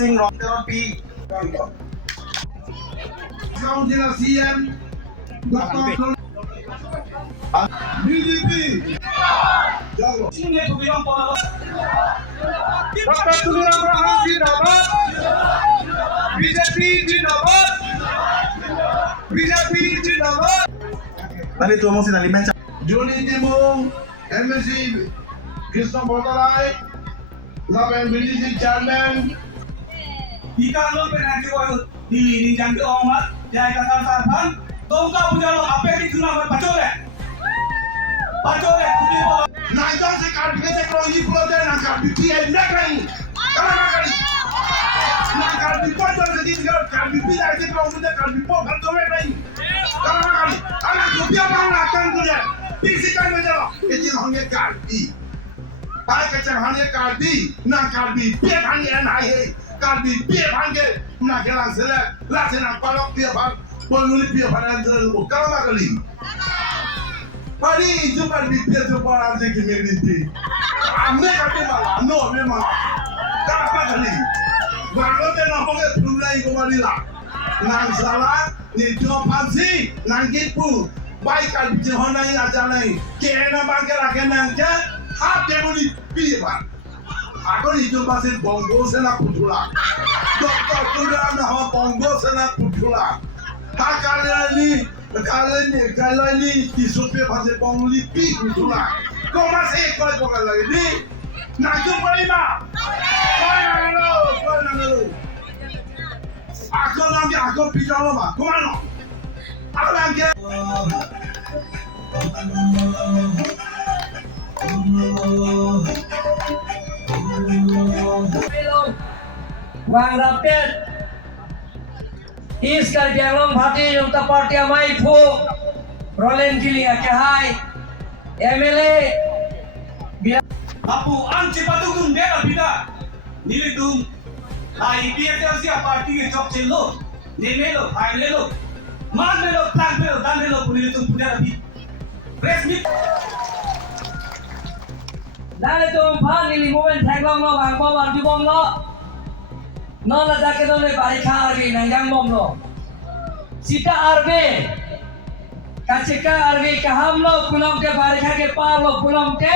Singh Therapy Councilor CM Dr. BJP Jago Dr. Tuliram Rahman Jindabad BJP Jindabad BJP Jindabad Tadi tu mau sinali menca Joni Timung MSC Krishna Bhotarai Love and BJP Chairman Kita lo penanti wayu di jangki omat jai kata sarban tongka puja lo apa di tuna bacole Naikkan sekali teknologi pulau dan nakar bibi nakai kalau nakari nakar bibi pun jadi tinggal nakar bibi dari teknologi nakar bibi pun kan kau nakai kalau nakari anak bibi apa nakar tu je fisikan menjadi kecil hanya karbi baik kecil hanya karbi nakar bibi hanya naik karbi bibi hanya nakar langsung langsung palok bibi boleh bibi hanya jalan kalau nakari Pari jumpa di piatu para orang community. Ame kami malah, no me malah. Kenapa kali? Baru tenang boleh pulai kembali lah. Nang salah, ni job pansi, nang kipu. Baik kan jangan naik aja naik. Kena bangke lagi nangke, hati muni pipa. Aku ni jumpa si bongo sena putula. Doktor kuda nama bongo sena putula. Tak kalian ni disuppir pasal penguli pi kutulah. Kau masih kau bukan lagi ni. Nak jumpa lima. Kau nak lalu. Aku lagi aku pisah lama. Kau mana? Aku lagi. Wang Rapid East Karbianglong Party Junta Party Amai Phu Roland Gili Akahai MLA Apu anci patugun dia bida nilidum ai PSLC party ke job chelo nemelo failelo manelo planelo danelo punilitum punya rabi press meet Nale tu Phan Nili Movement Thaglong Lo Wang Bo Wang Ju Bom Lo Non la jaket on le barikha arbe nangyang bom lo Sita arbe Kachika arbe ka hum log pulam ke barikha ke par lo pulam ke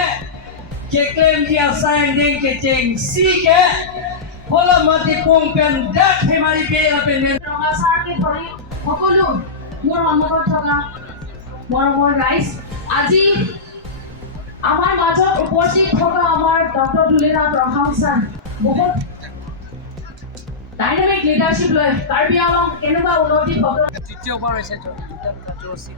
claim ki assign deng ke cheng si ke hola mati pong pen dat hemari pe apen Sarke bari সকলো মোৰ অনুভৱ থকা মৰমৰ ৰাইজ আজি আমাৰ মাজত উপস্থিত থকা আমাৰ ডক্টৰ দুলিৰাম ৰহাম ছাৰ বহুত ডাইনামিক লিডাৰশ্বিপ লৈ কাৰ্বি আংলং কেনেকুৱা উন্নতি হ'ব তৃতীয়বাৰ হৈছে জনতাৰ কাৰ্যসূচী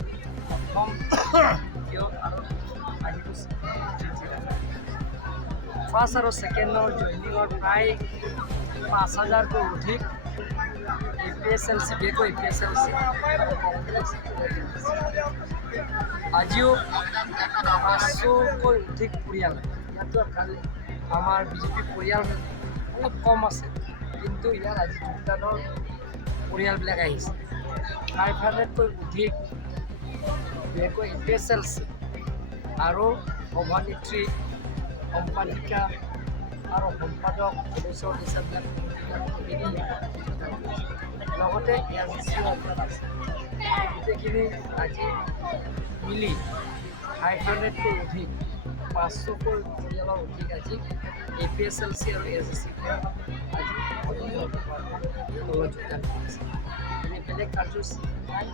ফাৰ্ষ্ট আৰু ছেকেণ্ডৰ জইনিঙৰ প্ৰায় ৫,০০০কৈ অধিক APSLC বেকো APSLC আজিও ৫০০কৈ অধিক পৰিয়াল ইয়াতো আমাৰ বিজেপি পৰিয়াল অলপ কম আছে কিন্তু ইয়াৰ আজি যোগদানৰ পৰিয়ালবিলাক আহিছে 500কৈ অধিক বেকো APSLC আৰু সভানেত্ৰী সম্পাদিকা আৰু সম্পাদক সদস্য হিচাপে লগতে ARCC আছে গোটেইখিনি আজি মিলি 500কৈ অধিক 500কৈ পৰিয়ালৰ অধিক আজি APSLC আৰু ARCC আজি যোগদান কৰিছে এনে বেলেগ কাৰ্যসূচী নাই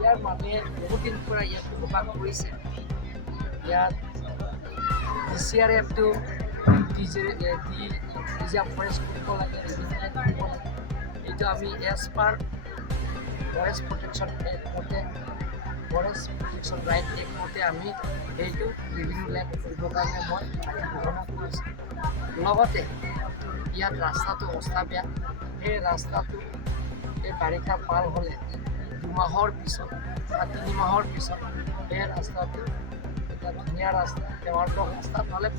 ইয়াৰ মানুহে বহুত দিন পৰা ইয়াত প্ৰকাশ কৰিছে ইয়াত DCRFটো ৰিজাৰ্ভ ফৰেষ্ট কৰিব লাগে এইটো আমি as per forest protection act মতে ফৰেষ্ট প্ৰটেকশ্যন ৰাইট এক্ট মতে আমি সেইটো ৰিভিনিউ লেণ্ড কৰিবৰ কাৰণে মই ঘোষণা কৰিছোঁ লগতে ইয়াত ৰাস্তাটো অৱস্থা বেয়া সেই ৰাস্তাটো এই বাৰিষা পাল হ'লে 2 মাহৰ পিছত বা 3 মাহৰ পিছত এই ৰাস্তাটো এটা ধুনীয়া ৰাস্তা দেৱাৰ ব্লক ৰাস্তা নহ'লে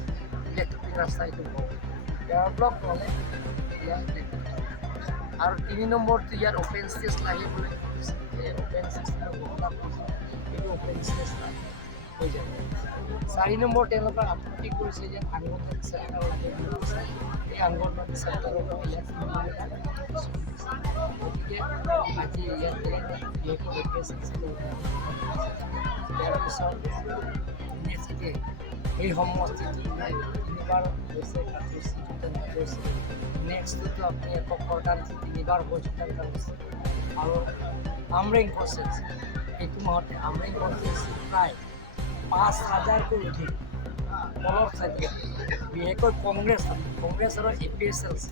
ইলেক্ট্ৰিক ৰাস্তা এইটো হ'ব দেৱাৰ ব্লক নহ'লে ইয়াত আৰু 3 নম্বৰটো ইয়াত অপেন স্পেচ লাগিবলৈ এই অপেন স্পেচ ঘোষণা কৰিছে এইটো অপেন স্পেচ লাগে হৈ যাব। 4 নম্বৰ তেওঁলোকে আপত্তি কৰিছে যে আংগনবাড়ী চেণ্টাৰ এই আংগনবাড়ী চেণ্টাৰৰ গতিকে আজি ইয়াতে ইয়াৰ পিছত নেক্সটে এই সমষ্টিটো তিনিবাৰ হৈছে কাৰ্যসূচী যোগদান কৰিছে। নেক্সটটো আপুনি একক প্ৰধান 3বাৰ যোগদান কৰিছে আৰু আমৰেং কনষ্টিটুৱেঞ্চি এইটো মাহতে আমৰেং কনষ্টিটুৱেঞ্চি প্ৰায় 5,000কৈ অধিক তলৰ চাইডে বিশেষকৈ কংগ্ৰেছৰ APSLC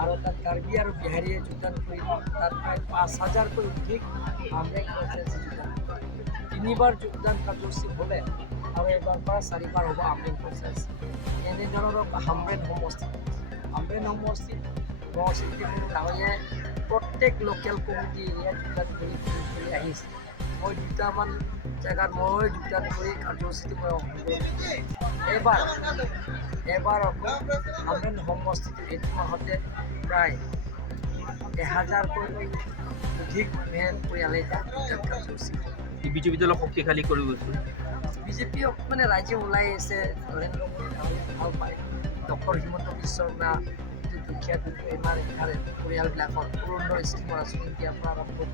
আৰু তাত কাৰ্বি আৰু বিহাৰীয়ে যোগদান কৰি তাত প্ৰায় 5,000কৈ অধিক আমৰেং কনষ্টিটুৱেঞ্চি যোগদান কৰে। 3বাৰ যোগদান কাৰ্যসূচী হ'লে আৰু এবাৰ পৰা 4বাৰ হ'ব আমৰেং কনষ্টিটুৱেঞ্চি। এনেধৰণৰ আমৰেং সমষ্টি গড়চিংটি ডাঙৰীয়াই প্ৰত্যেক লোকেল কমিটি এৰিয়াত যোগদান কৰি আহিছে। মই 2টামান জেগাত মই যোগদান কৰি কাৰ্যসূচীটো মই অংশগ্ৰহণ এবাৰ আকৌ আমৰেং সমষ্টিটো এইটো মাহতে প্ৰায় 1,000কৈ অধিক মানুহে পৰিয়ালে যোগদান কাৰ্যসূচী। বিজেপি দলক শক্তিশালী কৰি গৈছে। বিজেপি মানে ৰাইজে ওলাই আহিছে নৰেন্দ্ৰ মোদী ভাল পায়। ডক্টৰ হিমন্ত বিশ্ব শৰ্মা দুখীয়া ইমান পৰিয়ালবিলাকৰ পুৰন্দৰ স্কিমৰ আঁচনি দিয়াৰ পৰা আৰম্ভ কৰি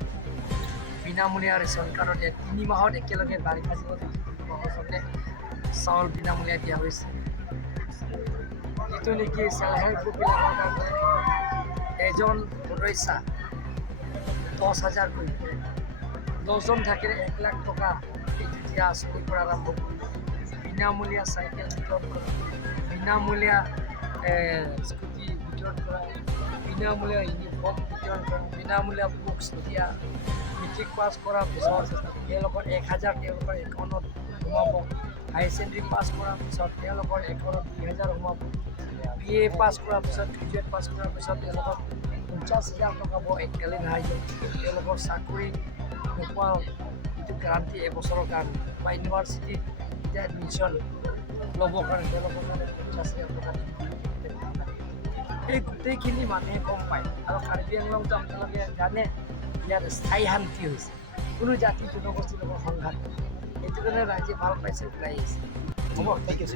বিনামূলীয়া ৰেচন কাৰ্ডত 3 মাহত একেলগে বাৰিষা জীৱনত 3 মাহতে চাউল বিনামূলীয়া দিয়া হৈছে। যিটো নেকি চেল্ফ হেল্প গ্ৰুপবিলাকৰ কাৰণে এজন সদস্যা 10,000 কৰি 10জন থাকিলে 1 লাখ টকা এইটো দিয়া আঁচনিৰ পৰা আৰম্ভ কৰি বিনামূলীয়া চাইকেল বিতৰণ কৰা, বিনামূলীয়া স্কুটি বিতৰণ কৰা, বিনামূলীয়া ইউনিফৰ্ম বিতৰণ কৰা, বিনামূলীয়া বুকছ দিয়া, মেট্ৰিক পাছ কৰাৰ পিছত তেওঁলোকৰ 1,000 তেওঁলোকৰ একাউণ্টত সোমাব, হাই ছেকেণ্ডেৰী পাছ কৰাৰ পিছত তেওঁলোকৰ একাউণ্টত 2,000 সোমাব, BA পাছ কৰাৰ পিছত গ্ৰেজুৱেট পাছ কৰাৰ পিছত তেওঁলোকৰ 50,000 টকা পাব এককালীন সাহায্য। তেওঁলোকৰ চাকৰি নোপোৱা যিটো গ্ৰান্টি এবছৰৰ কাৰণে বা ইউনিভাৰ্চিটিত এতিয়া এডমিশ্যন ল'বৰ কাৰণে তেওঁলোকৰ কাৰণে 50,000 টকা এই গোটেইখিনি মানুহে গম পায়। আৰু কাৰ্বি আংলংটো আপোনালোকে জানে ইয়াত স্থায়ী শান্তি হৈছে, কোনো জাতি জনগোষ্ঠীৰ লগত সংঘাত। সেইটো কাৰণে ৰাইজে ভাল পাইছে ওলাই আহিছে। হ'ব, থেংক ইউ।